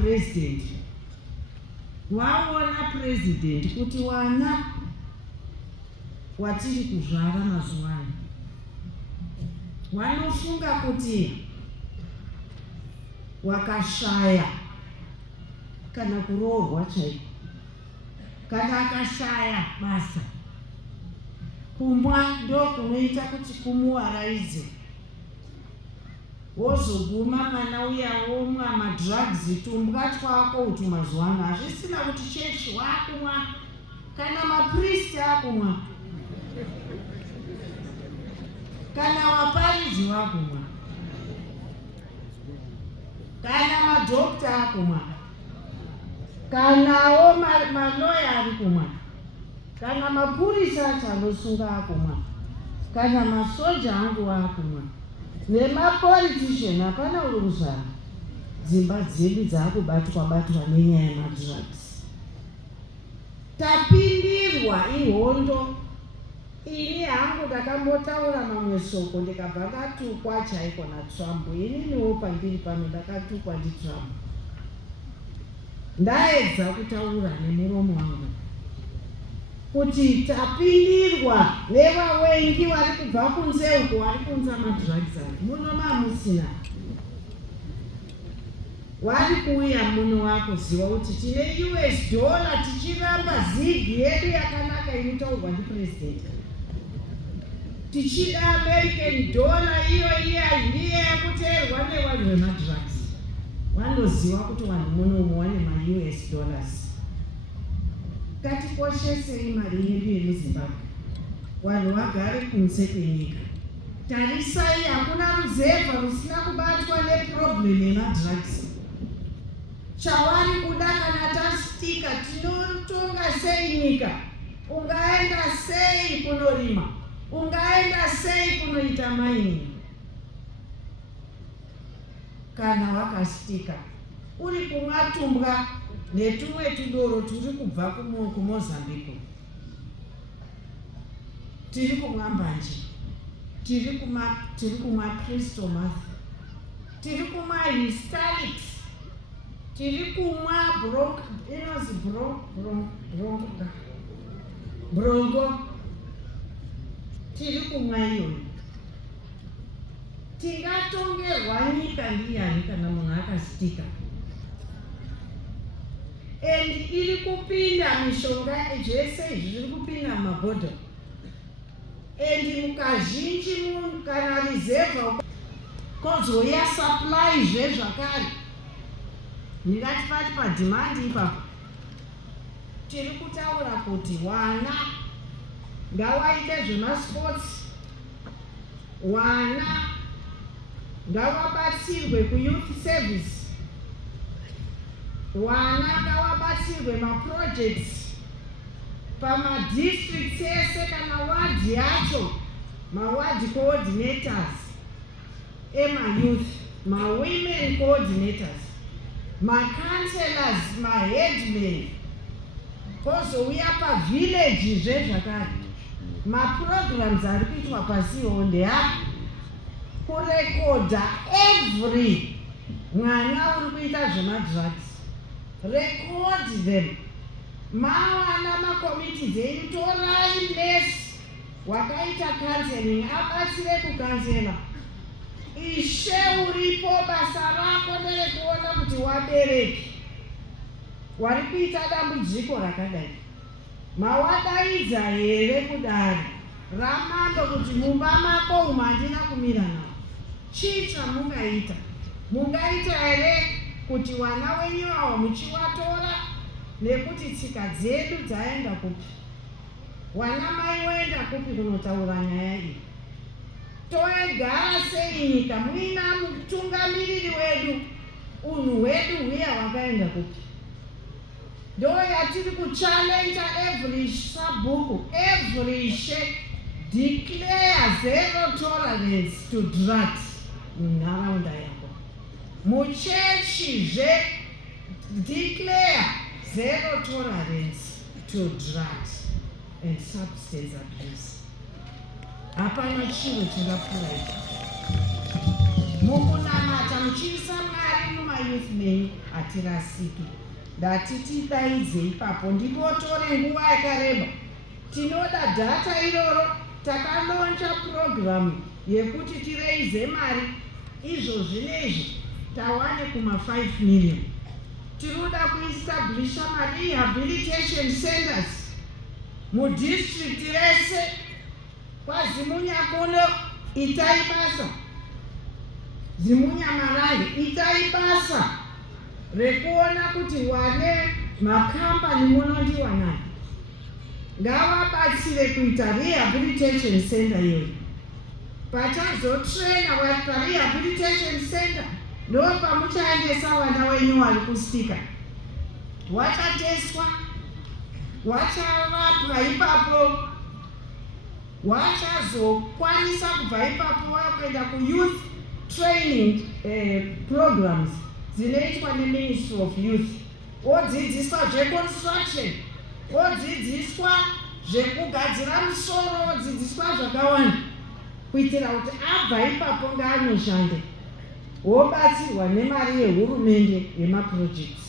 president. Waona president kuti wana watiri kuzvara mazuva ano wanofunga kuti wakashaya kana kuroorwa chaiko, kana akashaya basa, kumwa ndokunoita kuti kumuwaraidze. Wozoguma mwana uya womwa madrugs, tumbwa twako utu mazuva ano hazvisina kuti chechi wakumwa kana mapriest akumwa kana waparidzi wakumwa kana madhokta akumwa kanawo maloya ari kumwa kana mapurisa acho anosunga akumwa kana masoja angu akumwa nemapolitician. Hapana uri kuzvara. Dzimba dzedu dzakubatwa nenyaya yemadrugs. Tapindirwa ihondo. Ini hangu ndakambotaura mamwe soko ndikabva ndatukwa chaiko naTrump. Ininiwo pandiri pano ndakatukwa ndiTrump. Ndaedza kutaura nemuromo wangu kuti tapindirwa nevawengi vari kubva kunze uko vari kunza madrugs aya. Muno mamusina vari kuuya muno wakuziva kuti tine US dollar tichiramba zigi yedu yakanaka inotaurwa ndipresident. Tichida American dollar iyo ndiye yakuteerwa nevanhu vemadrugs. Vanoziva kuti vanhu muno wane ma-US dollars. Ngatikoshesei mari yedu yemuZimbabwe. Vanhu vagare kunze kwenyika. Tarisai, hakuna ruzevha rusina kubatwa neproblem yemadrugs. Chavari kuda kana tastika, tinotonga sei nyika? Ungaenda sei kunorima? Ungaenda sei kunoita mining? Kana wakastika uri kumwa tumbwa netumwe tudoro turi kubva kuMozambique, tiri kumwa mbanje, tiri kumwa crystal meth, tiri kumwa hysterics, tiri kumwa brongo, tiri kumwa iyoyo. Tingatongerwa nyika ndiyani kana munhu akastika? And iri kupinda mishonga zvese izvi zviri kupinda mumabhodha. And mukazhinji munhu kana reserve kozoya supply zvezvakare. Ndingati pati pademand ipapo tiri kutaura kuti wana ngawaite zvemasports, wana ngavabatsirwe kuyouth service, wana ngavabatsirwe maprojects pamadistricts ese kana wadi yacho, mawadi coordinators emayouth, mawomen coordinators, macounselors, maheadmen, kozouya pavillage zvezvakare. Maprograms ari kuitwa pasiwo ndeapo kurekodha every mwana uri kuita zvemadrugs. Record them. Mawana makomiti dzenyu, torai nesi wakaita counseling abatsire kukansela. Ishe uripo, basa rako nerekuona kuti wabereki wari kuita dambudziko rakadai. Mawadaidza here kudaro ramando kuti mumba mako umu handina kumira nawo? Chii chamungaita? Mungaita here kuti wana wenyu avo muchivatora nekuti tsika dzedu dzaenda kupi? Wana mai woenda kupi kunotaura nyaya iyi? Toegara sei nyika muina mutungamiriri wedu? Unhu hwedu huya hwakaenda kupi? Ndo yatiri kuchallenge every sabhuku, every shake, declare zero tolerance to drugs munharaunda yako. Muchechi declare zero tolerance to drugs and substance abuse. Hapana chiro chingapfuura ichi. mukunamata muchiisa Mwari mumayouth menyu hatirasiki. Ndatitidaidze ipapo ndipo tore nguva yakareba. Tinoda dhata iroro. Takalonja programu yekuti tireize mari. Izvo zvinezvi tawane kuma 5 million. Tinoda kuestablisha rehabilitation centers mudistrict rese. KwaZimunya kuno itai basa, Zimunya Marange itai basa rekuona kuti wane makambani munondiwanani ngavabatsire kuita rehabilitation center iyoyo. Pachazotraina vari parehabilitation center ndopamuchaendesa vana wenyu vari kustika. Wachateswa, wacharapwa ipapo, wachazokwanisa kubva ipapo wakuenda kuyouth training programs dzinoitwa neMinistry of Youth. Odzidziswa zveconstruction, odzidziswa zvekugadzira musoro, odzidziswa zvakawanda kuitira kuti abva ipapo ngaanoshande. Obatsirwa nemari yehurumende yemaprojects.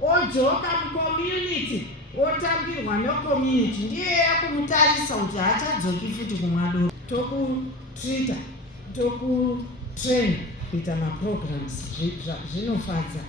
Odzoka mucommunity, otambirwa necommunity. Ndiye yakumutarisa kuti haachadzoki futi kuMwadoro. Tokutrita, tokutrain kuita maprograms zvinofadza.